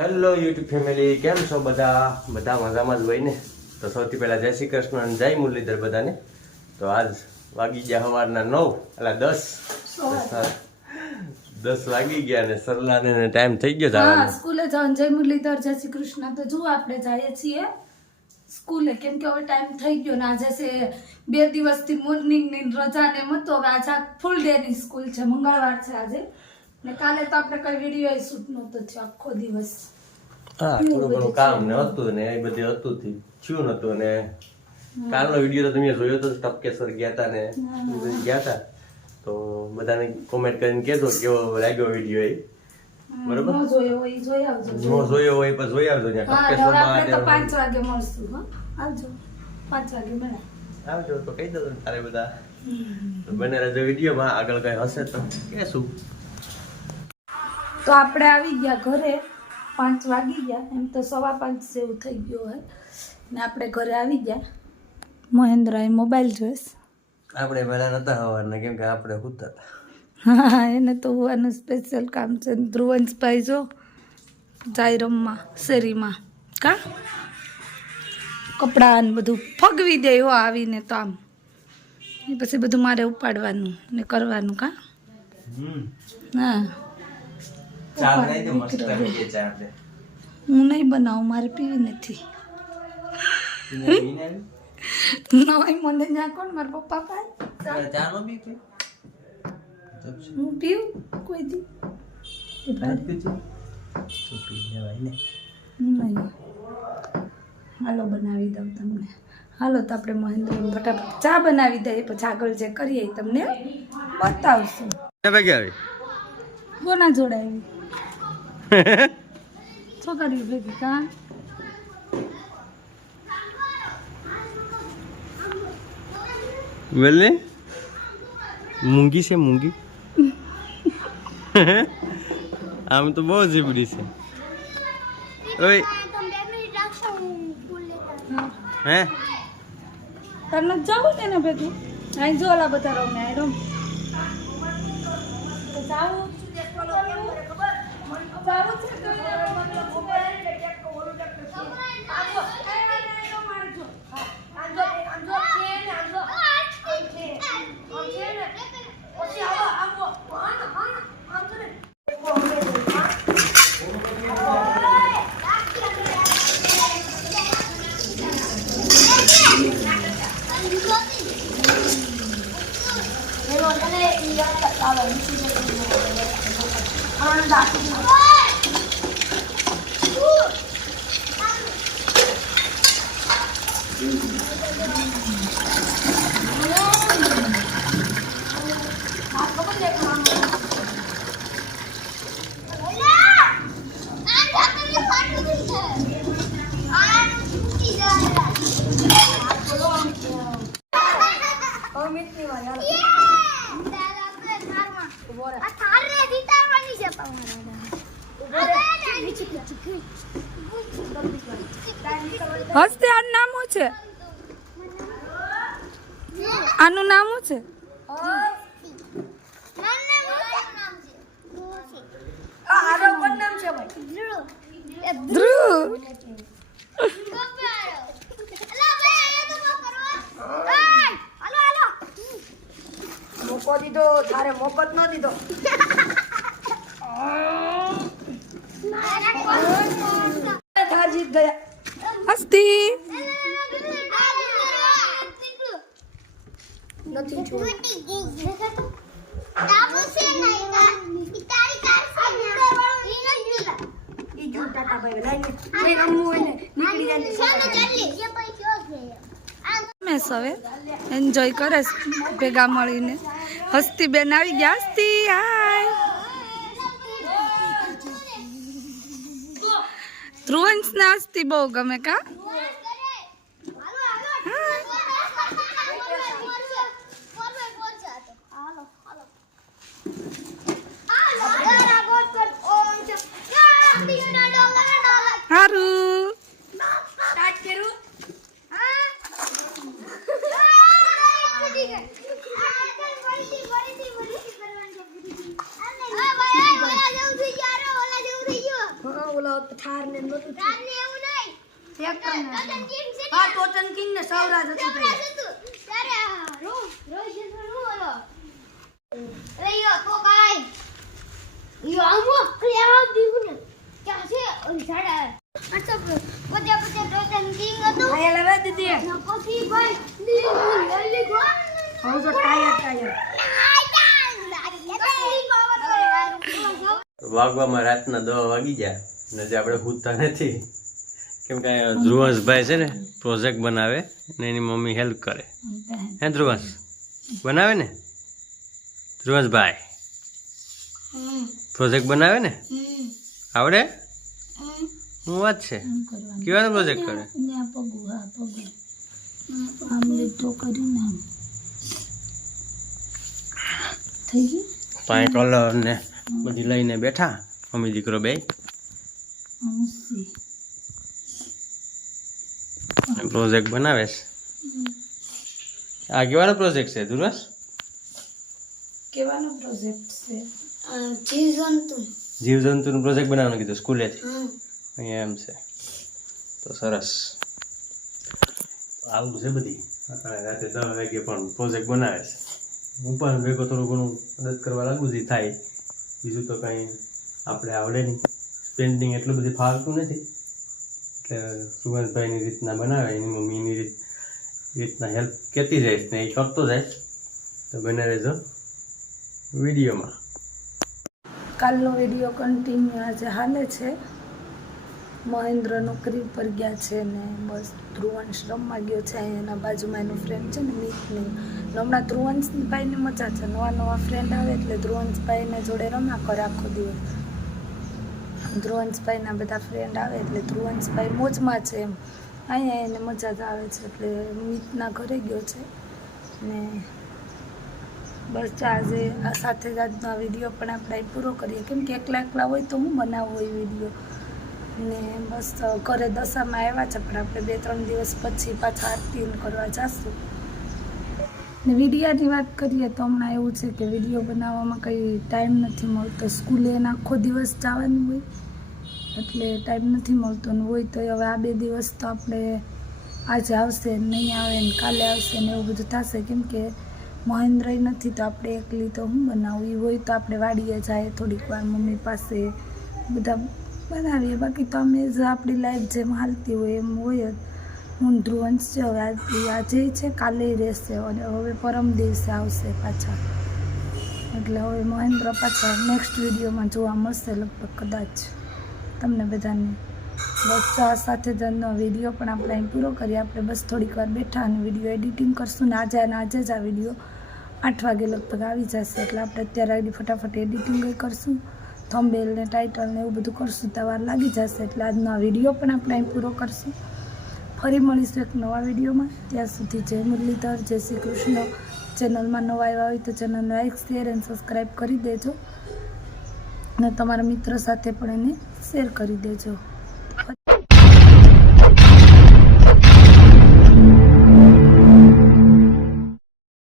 Hello YouTube family કેમ છો બધા? બધા મજામાં જ હોય ને? તો સૌથી પહેલાં જય શ્રી કૃષ્ણ અને જય મુરલીધર બધાને. તો આજ વાગી ગયા સવારના નવ એટલે દસ. દસ વાગી ગયા ને સરલાને ટાઈમ થઈ ગયો હા સ્કૂલે જવાનું. જય મુરલીધર જય શ્રી કૃષ્ણ. તો જુઓ આપણે જઈએ છીએ સ્કૂલે. કેમ કે હવે ટાઈમ થઈ ગયો ને આજે છે બે દિવસથી મોર્નિંગની રજા ને એમ હતું. હવે આજે ફૂલ ડે ની સ્કૂલ છે. મંગળવાર છે આજે. ને કાલે તો આપણે કઈ વીડિયો શૂટ નહોતો થયો આખો દિવસ. હા થોડું ઘણું કામ ને હતું ને એ બધું હતું થી થયું નતું ને કાલનો વીડિયો તો તમે જોયો તો ટપકેશ્વર ગયા હતા ને ગયા હતા તો બધાને કોમેન્ટ કરીને કહેજો કેવો લાગ્યો વીડિયો એ. બરોબર? ન જોયો હોય જોઈ આવજો. જો જોયો હોય જોઈ આવજો ને આપણે તો ટપકેશ્વરમાં પાંચ વાગે મળશું હા. આવજો. પાંચ વાગે મળે. આવજો તો કહી તારે બધા. બને રહેજો વિડીયોમાં આગળ કઈ હશે તો કહેશું. તો આપણે આવી ગયા ઘરે પાંચ વાગી ગયા એમ તો સવા પાંચ જેવું થઈ ગયું હોય ને આપણે ઘરે આવી ગયા. મહેન્દ્ર એ મોબાઈલ જોઈશ. આપણે પહેલા નતા હવારના કેમ કે આપણે હુતા હા એને તો હોવાનું સ્પેશિયલ કામ છે. ધ્રુવંશભાઈ જો જાયરમમાં શેરીમાં. કા? કપડાં ને બધું ફગવી દે હો આવીને તો આમ. એ પછી બધું મારે ઉપાડવાનું ને કરવાનું કા? હા. હું નહીં બનાવું મારે પીવી નથી. નવાઈ મને ત્યાં કોણ મારા પપ્પા પાય ચા નો બી કે? હું પીવું? કોઈ દી. એ ભાઈ તો પી લેવાય ને. નહીં. હાલો બનાવી દઉં તમને. હાલો તો આપણે મહેન્દ્ર ફટાફટ ચા બનાવી દઈએ પછી આગળ જે કરીએ તમને બતાવશું. કોના જોડાવી છોકરી ભેગી કા બોલને મૂંગી છે મૂંગી આમ તો બહુ જીબડી છે ઓય હે તને જવું છે ને ભેગું અહીં જો ઓલા બધા રમે અહીં રમ જાવું જરૂર છે તો મને મોબાઈલ એટલે કે તો ઓલું કે તો આ તો એ આ તો મારજો. હા આ તો આ તો છે ને આ તો આ છે આ છે ને. ઓછી આવો આવો. હા હા આમ તો ને Hello, I'm going to eat up that salad. I'm going to eat up that salad. Deus. હસ્તે આનું નામ શું છે? આનું નામ શું છે? ધ્રુવ. મોકો દીધો તારે મોકો જ ન દીધો તાર જીત ગયા હસ્તી નથી જોયું ઈ જો ટાટા ભાઈ લઈને કોઈ રમવું હોય ને નીકળી જાય રમેશ હવે. એન્જોય કરે ભેગા મળીને. હસ્તી બેન આવી ગયા. હસ્તી હાય. ધ્રુવંશ નાસ્તી બહુ ગમે કા હા નતું થાર ને નહીં. ટ્રેક્ટર ને હા ટોટન કિંગ ને સૌરાજ હતું ત્યારે. હા, એલા વે દીદી હવે તો ટાયર ટાયર. વાગવામાં રાતના દવા વાગી ગયા. ને જે આપણે ભૂતતા નથી કેમ કે ધ્રુવંશભાઈ છે ને પ્રોજેક્ટ બનાવે ને એની મમ્મી હેલ્પ કરે. હે ધ્રુવંશ? બનાવે ને? ધ્રુવંશભાઈ? પ્રોજેક્ટ બનાવે ને? આવડે? હું વાત છે. કેવાનો પ્રોજેક્ટ કરે? પાણી કલર ને બધી લઈને બેઠા. મમ્મી દીકરો બે પ્રોજેક્ટ બનાવે છે? આ કેવાનો પ્રોજેક્ટ છે ધુરસ? કેવાનો પ્રોજેક્ટ છે? જીવજંતુનો પ્રોજેક્ટ બનાવવાનો કીધું સ્કૂલેથી? અહીંયા એમ છે. તો સરસ. આવું છે બધી. અત્યારે રાતે દસ વાગે પણ પ્રોજેક્ટ બનાવે છે. હું પણ ભેગો થોડું ઘણું મદદ કરવા લાગુ જે થાય. બીજું તો કંઈ આપણે આવડે નહીં. પેઇન્ટિંગ એટલું બધું ફાવતું નથી. એટલે સુગંધભાઈની રીતના બનાવે, એની મમ્મીની રીત, રીતના હેલ્પ કહેતી જાય ને એ કરતો જાય તો બને રહેજો વિડીયોમાં. કાલનો વીડિયો કન્ટિન્યુ આજે હાલે છે. મહેન્દ્ર નોકરી પર ગયા છે ને બસ ધ્રુવંશ રમવા ગયો છે. એના બાજુમાં એનો ફ્રેન્ડ છે ને મિતની. હમણાં ધ્રુવંશની ભાઈની મજા છે. નવા નવા ફ્રેન્ડ આવે એટલે ધ્રુવંશભાઈને જોડે રમ્યા કરે આખો દિવસ. ધ્રુવંશભાઈના બધા ફ્રેન્ડ આવે એટલે ધ્રુવંશભાઈ મોજમાં છે એમ. અહીંયા એને મજા જ આવે છે એટલે મિતના ઘરે ગયો છે. ને બસ આજે આ સાથે જ આજનો વીડિયો પણ આપણે પૂરો કરીએ. કેમ કે એકલા એકલા હોય તો હું બનાવું એ વીડિયો ને બસ ઘરે દશામાં આવ્યા છે પણ આપણે બે ત્રણ દિવસ પછી પાછા આરતી કરવા જાશું. ને વિડીયાની વાત કરીએ તો હમણાં એવું છે કે વીડિયો બનાવવામાં કંઈ ટાઈમ નથી મળતો. સ્કૂલે આખો દિવસ જવાનું હોય, એટલે ટાઈમ નથી મળતો ને હોય તો હવે આ બે દિવસ તો આપણે આજે આવશે નહીં આવે ને કાલે આવશે ને એવું બધું થશે. કેમ કે મહેન્દ્રય નથી તો આપણે એકલી તો હું બનાવું? એ હોય તો આપણે વાડીએ જાય, થોડીક વાર મમ્મી પાસે બધા બનાવીએ. બાકી તો અમે જ આપણી લાઈફ જેમ હાલતી હોય એમ હોય જ. હું ધ્રુવંશ આજે છે, કાલે રહેશે અને હવે પરમ દિવસે આવશે પાછા. એટલે હવે મહેન્દ્ર પાછા નેક્સ્ટ વિડીયોમાં જોવા મળશે લગભગ કદાચ. તમને બધાને બસ આ સાથે જ વીડિયો પણ આપણે અહીં પૂરો કરીએ. આપણે બસ થોડીક વાર બેઠા અને વીડિયો એડિટિંગ કરશું ને આજે અને આજે જ આ વીડિયો આઠ વાગે લગભગ આવી જશે. એટલે આપણે અત્યારે આગળ ફટાફટ એડિટિંગ કરશું. થંબેલ ને ટાઇટલ ને એવું બધું કરશું તો વાર લાગી જશે. એટલે આજનો આ વીડિયો પણ આપણે અહીં પૂરો કરશું. ફરી મળીશું એક નવા વિડીયોમાં. ત્યાં સુધી જય મુરલીધર, જય શ્રી કૃષ્ણ. ચેનલમાં નવા આવ્યા હોય તો ચેનલને લાઈક શેર એન્ડ સબસ્ક્રાઈબ કરી દેજો. અને તમારા મિત્ર સાથે પણ એને શેર કરી દેજો.